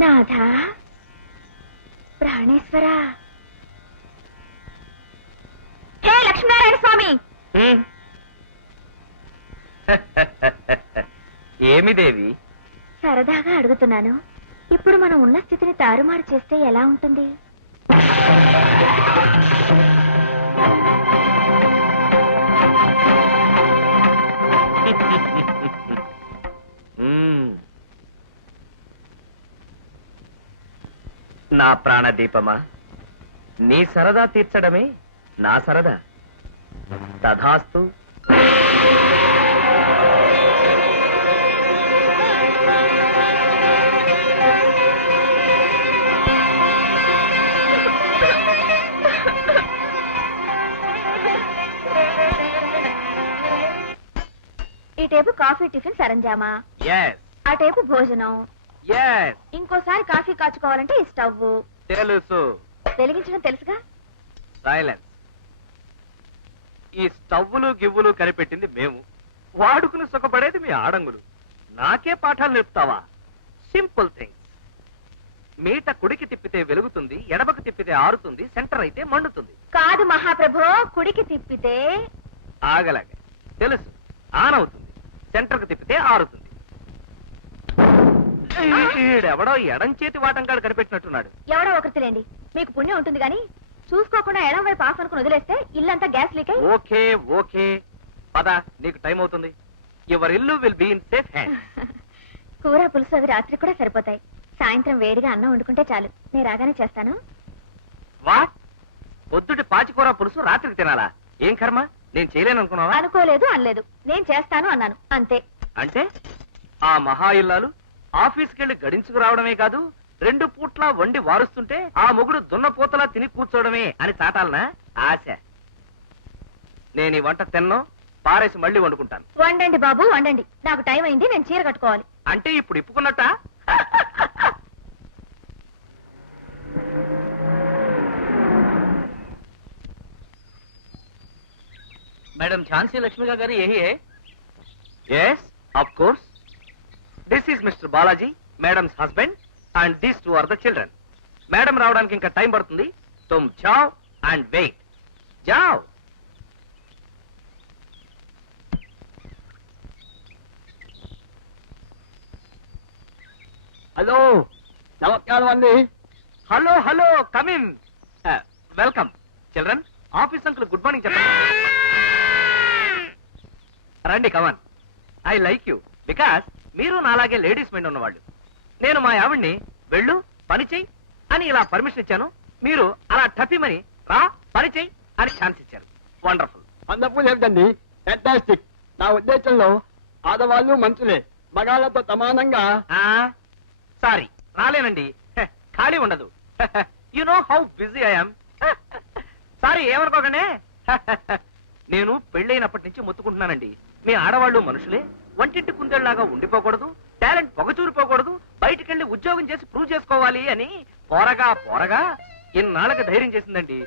నాథా ప్రాణేశ్వర హే లక్ష్మీనారాయణ స్వామి. ఏమి దేవి? సరదాగా అడుగుతున్నాను, ఇప్పుడు మనం ఉన్న స్థితిని తారుమారు చేస్తే ఎలా ఉంటుంది? నా ప్రాణదీపమా, నీ సరదా తీర్చడమే నా సరదా. తథాస్తు. ఈ టేపు కాఫీ టిఫిన్ సరంజామా, ఆ టేపు భోజనం, ఇంకోసారి కాఫీ కాచుకోవాలంటే ఈ స్టవ్. తెలుసు. వెలిగించడం తెలుసుగా. సైలెన్స్. ఈ స్టవ్వులు గివ్వులు కనిపెట్టింది మేము, వాడుకుని సుఖపడేది మీ ఆడంగులు. నాకే పాఠాలు నేర్పుతావా? Simple things. మీట కుడికి తిప్పితే వెలుగుతుంది, ఎడమకు తిప్పితే ఆరుతుంది, సెంటర్ అయితే మండుతుంది. కాదు మహాప్రభో, కుడికి తిప్పితే ఆగలాగే. తెలుసు, ఆన్ అవుతుంది. సెంటర్ కు తిప్పితే ఆరుతుంది. ఎవడో ఎడం చేతి వాటంకాడు కనిపెట్టినట్టున్నాడు. ఎవడో ఒకరిలేండి, మీకు పుణ్యం ఉంటుంది గాని చూసుకోకుండా ఎడం వైపు ఆఫ్ అనుకుని వదిలేస్తే ఇల్లంతా గ్యాస్ లీక్ అయ్యి. ఓకే ఓకే పద, నీకు టైం అవుతుంది. యువర్ ఇల్లు will be in safe hand. కూర పులుసు అవి రాత్రి కూడా సరిపోతాయి. సాయంత్రం వేడిగా అన్నం వండుకుంటే చాలు. నేను రాగానే చేస్తాను. వాట్? పొద్దుటి పాచికూర పులుసు రాత్రికి తినాలా? ఏం కర్మ, నేను చేయలేను అనుకున్నావా? అనుకోలేదు అనలేదు, నేను చేస్తాను అన్నాను అంతే. అంటే ఆ మహా ఇల్లాలు ఆఫీస్కి వెళ్ళి గడించుకు రావడమే కాదు, 2 పూట్ల వండి వారుస్తుంటే ఆ మొగుడు దున్నపోతలా తిని కూర్చోవడమే అని చాటాలనా ఆశ? నేను ఈ వంట తిన్నో పారేసి మళ్ళీ వండుకుంటాను. వండండి బాబు వండండి, నాకు టైం అయింది, నేను చీర కట్టుకోవాలి. అంటే ఇప్పుడు ఇప్పుకున్నట్ట? मैडम झांसी लक्ष्मी का घर यही है? Yes, of course. This is Mr. Balaji, Madam's husband, and these 2 are the children. Madam రావడానికి ఇంకా టైం పడుతుంది. तुम जाओ and wait. जाओ. हेलो, नमस्कार अंडी. Hello hello, come in. Welcome children. Office uncle good morning చెప్పండి. రండి, come on. I like you because మీరు నాలాగే లేడీస్ మైండ్ ఉన్నవాళ్ళు. నేను మా ఆవిడ్ని వెళ్ళు పని చెయ్యి అని ఇలా పర్మిషన్ ఇచ్చాను. మీరు అలా టపిమని రా పని చెయ్యి అని ఛాన్స్ ఇచ్చారు. వండర్ఫుల్. వండర్ఫుల్ ఏంటండి, ఫ్యాంటాస్టిక్. నా ఉద్దేశంలో ఆడవాళ్ళు మనుషులే, మగాళ్ళతో సమానంగా. సారీ రాలేనండి, ఖాళీ ఉండదు. You know how busy I'm. Sorry ఏమనుకోకండి. నేను పెళ్ళైనప్పటి నుంచి మొత్తుకుంటున్నానండి, మీ ఆడవాళ్ళు మనుషులే, వంటింటి కుందేళ్లాగా ఉండిపోకూడదు, టాలెంట్ పొగచూరిపోకూడదు, బయటికెళ్ళి ఉద్యోగం చేసి ప్రూవ్ చేసుకోవాలి అని పోరగా పోరగా ఇన్నాళ్ళకి ధైర్యం చేసిందండి.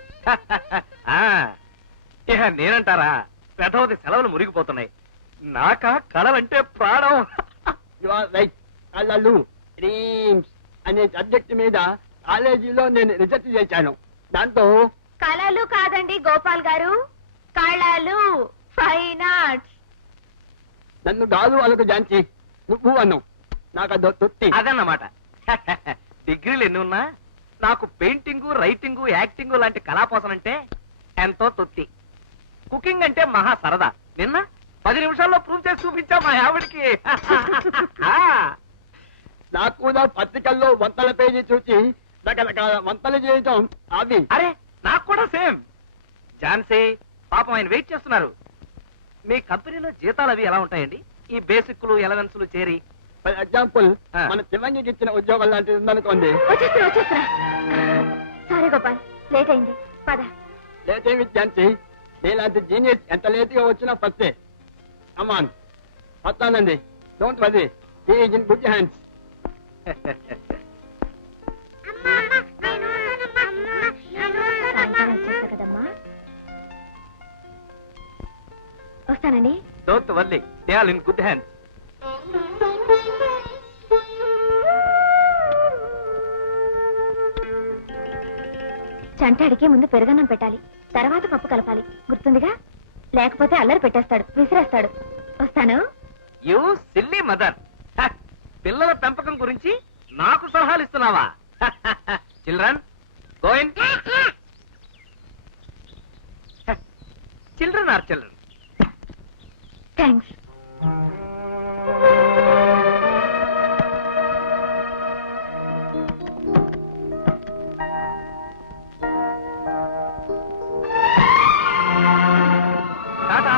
ఇక నేనంటారా, పెదవది సెలవులు మురిగిపోతున్నాయి. నాకా కళలంటే ప్రాణం. కళలు డ్రీమ్స్ అనే సబ్జెక్ట్ మీద కాలేజీలో నేను రీసెర్చ్ చేశాను. దాంతో కళలు కాదండి గోపాల్ గారు, కళలు, ఫైన్ ఆర్ట్స్. నన్ను కాదు వాళ్ళకు జాంచి, నువ్వు అను. నాకు అదో తృప్తి. అదన్నమాట. డిగ్రీలు ఎన్ని ఉన్నా నాకు పెయింటింగు, రైటింగు, యాక్టింగు లాంటి కళాపోసనంటే ఎంతో తృప్తి. కుకింగ్ అంటే మహా సరదా. నిన్న 10 నిమిషాల్లో ప్రూవ్ చేసి చూపించా మా ఆవిడికి. నాకు కూడా పత్రికల్లో వంటల పేజీ చూసి రకరకాల వంటలు చేయటం అవి. అరే నాకు కూడా సేమ్. ఝాన్సీ పాపం ఆయన వెయిట్ చేస్తున్నారు. మీ కంపెనీలో జీతాలు అవి ఎలా ఉంటాయండి? ఈ బేసిక్లు ఎలవెన్స్లు చేరి. ఫర్ ఎగ్జాంపుల్ మన శివంగికి ఇచ్చిన ఉద్యోగం లాంటిది ఉందనుకోండి. వచ్చేస్తున్నా. సారీ గోపాల్, లేట్ అయింది, పద. లేట్ ఏమి ఝాన్సీ, నీలాంటి జీనియస్ ఎంత లేట్గా వచ్చినా ఫస్టే. అమ్మాన్ వస్తానండి, don't worry, he is in good hands. సాయంకాలం వచ్చేస్తా కదమ్మా. వస్తానండి. Don't worry, they are in good hands. చంటాడికి ముందు పెరుగన్నం పెట్టాలి, తర్వాత పప్పు కలపాలి, గుర్తుందిగా? లేకపోతే అల్లరి పెట్టేస్తాడు, విసిరేస్తాడు. వస్తాను. You silly mother. పిల్లల పెంపకం గురించి నాకు సలహాలు ఇస్తున్నావా? Children going. Children are children. Thanks. Tata.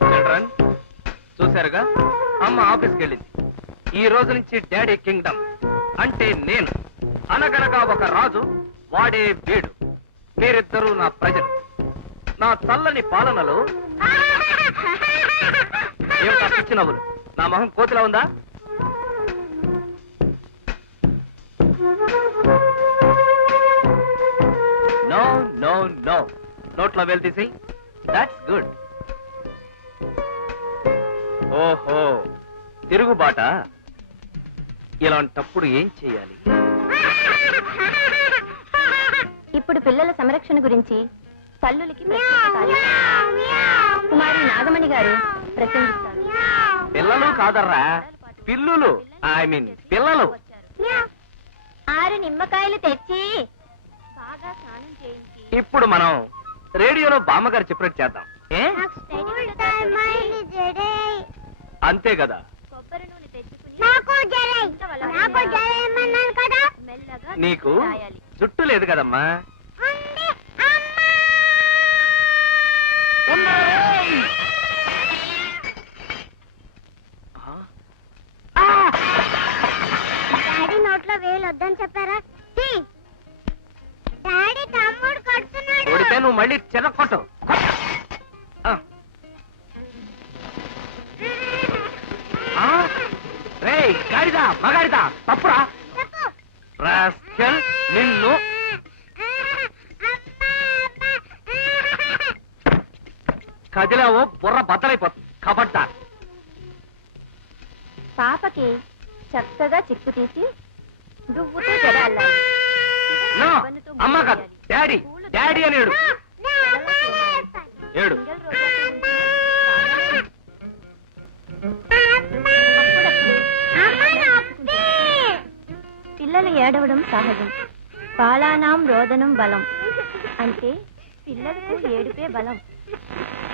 Children చూశారుగా, అమ్మ ఆఫీస్కి వెళ్ళింది. ఈ రోజు నుంచి డాడీ కింగ్డమ్ అంటే నేను. అనగనగా ఒక రాజు, వాడే వీడు. మీరిద్దరూ నా ప్రజలు. నా చల్లని పాలనలో ఏమిటా పిచ్చి నవ్వులు? నా మొహం కోతిలా ఉందా? No no no. నోట్లో వేలు తీసి. That's good. ఓహో, తిరుగుబాట. ఇలాంటప్పుడు ఏం చేయాలి? ఇప్పుడు పిల్లల సంరక్షణ గురించి తల్లులకి ప్రత్యేక కార్యక్రమం కుమారి నాగమణి గారు ప్రసంగిస్తారు. పిల్లలు కాదర్రా, పిల్లులు. ఐ మీన్ పిల్లలు. 6 నిమ్మకాయలు తెచ్చి బాగా స్నానం చేయించి ఇప్పుడు మనం రేడియోలో బామ్మగారు చెప్పినట్టు చేద్దాం. ఏ అంతే కదా? కొబ్బరి నూనె తెచ్చుకుని మెల్లగా నీకు రాయాలి. జుట్టు లేదు కదమ్మా? డాడీ నోట్లో వేలు వద్దని చెప్పారా? డాడీ తమ్ముడు కొడుతున్నాడు. కొడితే నువ్వు మళ్ళీ చెదక్కొట్టు. రేయ్ గాడిదా, మగాడిదా, తప్పురా. రాస్కెల్, నిన్ను. కదిలావో బుర్ర బద్దలైపోతుంది. కబడ్డా. పాపకి చక్కగా చిక్కు తీసి దువ్వుతో జడాలి. నో, అమ్మ కాదు, డాడీ. డాడీ అని ఏడు. ఏడు. పిల్లలు ఏడవడం సహజం. బాలానాం రోదనం బలం. అంటే పిల్లలకు ఏడుపే బలం.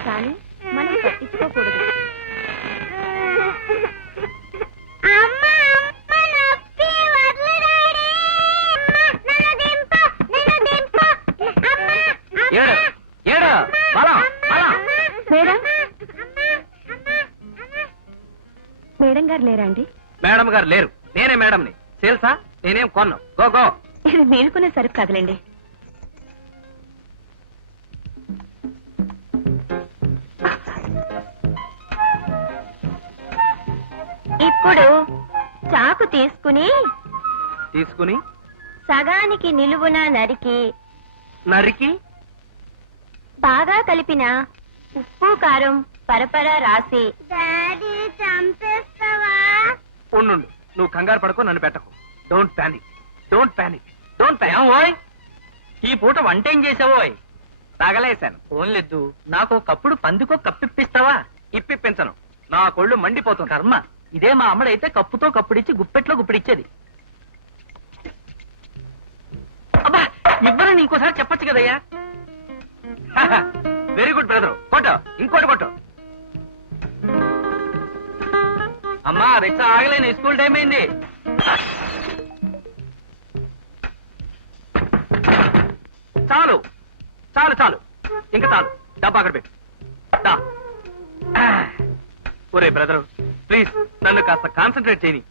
కానీ మనం పట్టించుకోకూడదు. ఏడు. ఏడు. బలం, బలం. మేడం, మేడం గారు లేరా అండి? మేడం గారు లేరు. నేనే మేడంని. సేల్సా? నేనేం కొన్ను. Go go. ఇది మేలుకునే సరుకు కదలండి. ఇప్పుడు చాకు తీసుకుని తీసుకుని సగానికి నిలువున నరికి నరికి బాగా కలిపిన ఉప్పు కారం పరపరా రాసి. డాడీ చంపేస్తావా? ఉండు. నువ్వు కంగారు పడకు, నన్ను పెట్టకు. Don't panic. Don't panic. Don't panic. ఓయ్, ఈ పూట వంట ఏం చేసావోయ్? తగలేశాను. ఫోన్లేదు, నాకు ఒకప్పుడు పందికో కప్పిప్పిస్తావా? ఇప్పిప్పించను. నా కొళ్ళు మండిపోతుంది. కర్మ, ఇదే మా అమ్మడైతే కప్పుతో కప్పుడిచ్చి గుప్పెట్లో గుప్పిడిచ్చేది. అబ్బా, ఇవ్వరని ఇంకోసారి చెప్పొచ్చు కదయ్యా. Very good brother. కొట్టు, ఇంకోటి కొట్టు. అమ్మా, రెచ్చ ఆగలేని, స్కూల్ టైం అయింది. చాలు చాలు చాలు, ఇంకా చాలు. డబ్బా అక్కడ పెట్టు. దా. ఒరే బ్రదర్, ప్లీజ్ నన్ను కాస్త కాన్సన్ట్రేట్ చేయని.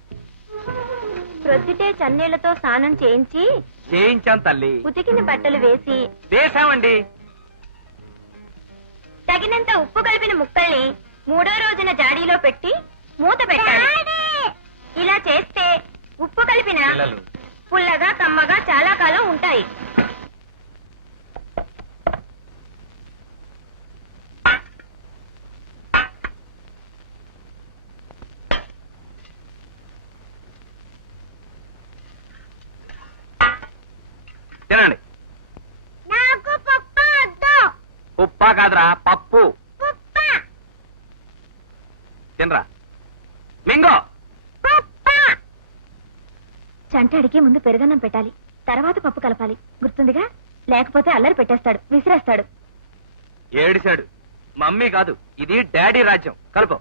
ప్రొద్దుటే చన్నీళ్లతో స్నానం చేయించి చేయించాను తల్లి. ఉతికిన బట్టలు వేసి వేశామండి. తగినంత ఉప్పు కలిపిన ముక్కల్ని 3వ రోజున జాడీలో పెట్టి మూత పెట్టాలి. ఇలా చేస్తే ఉప్పు కలిపిన పిల్లలు పుల్లగా కమ్మగా చాలా కాలం ఉంటాయి. తినండి. నాకు పప్పు వద్దు. ఉప్పా కాదురా, పప్పు. పుప్ప తినరా. మింగో. పుప్ప. చంటాడికి ముందు పెరుగన్నం పెట్టాలి, తర్వాత పప్పు కలపాలి. గుర్తుందిగా? లేకపోతే అల్లరి పెట్టేస్తాడు, విసిరేస్తాడు. ఏడిశాడు. మమ్మీ కాదు, ఇది డాడీ రాజ్యం. కలుపు.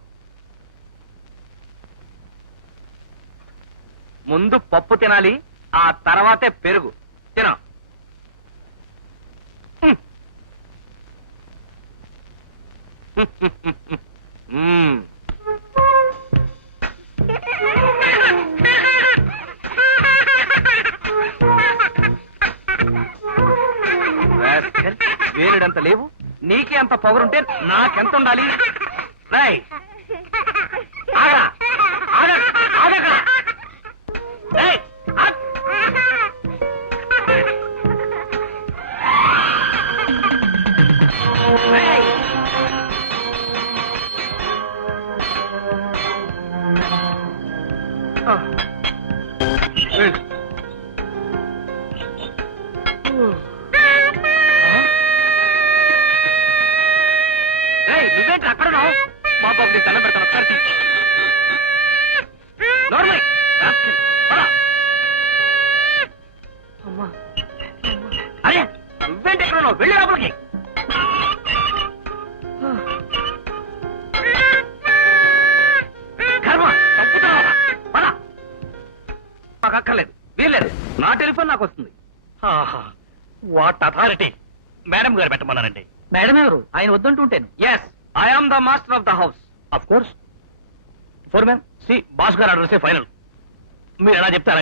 ముందు పప్పు తినాలి, ఆ తర్వాతే పెరుగు. తిన. వేరుడంత లేవు, నీకే అంత పొగరుంటే నాకెంత ఉండాలి? రై ఆగరా, ఆగరా. రేయ్, ఆగ్. రేయ్. వెళ్ళు. రేయ్, నువ్వేంటి అక్కడ ఉన్నావు? మా బాబు నీకు దండం పెడతాను, ఒకసారి తీ. నోర్మై, రాస్కెల్, పద. అమ్మా. అరే, నువ్వేంటి ఎక్కడ ఉన్నావు? వెళ్ళి లోపలికి. కర్మ, తప్పుతావా? పద. మాకు అక్కర్లేదు, వీల్లేదు. నా టెలిఫోన్ నాకు వస్తుంది. What authority! మేడం గారు పెట్టమన్నారండి. మేడం ఎవరు? ఆయన వద్దంటుంటాను. Yes, I am the master of the house. Of course. ఫోర్ మ్యాన్ సి బాస్ గారు ఆర్డర్ ఫైనల్. మీరు ఎలా చెప్తారా?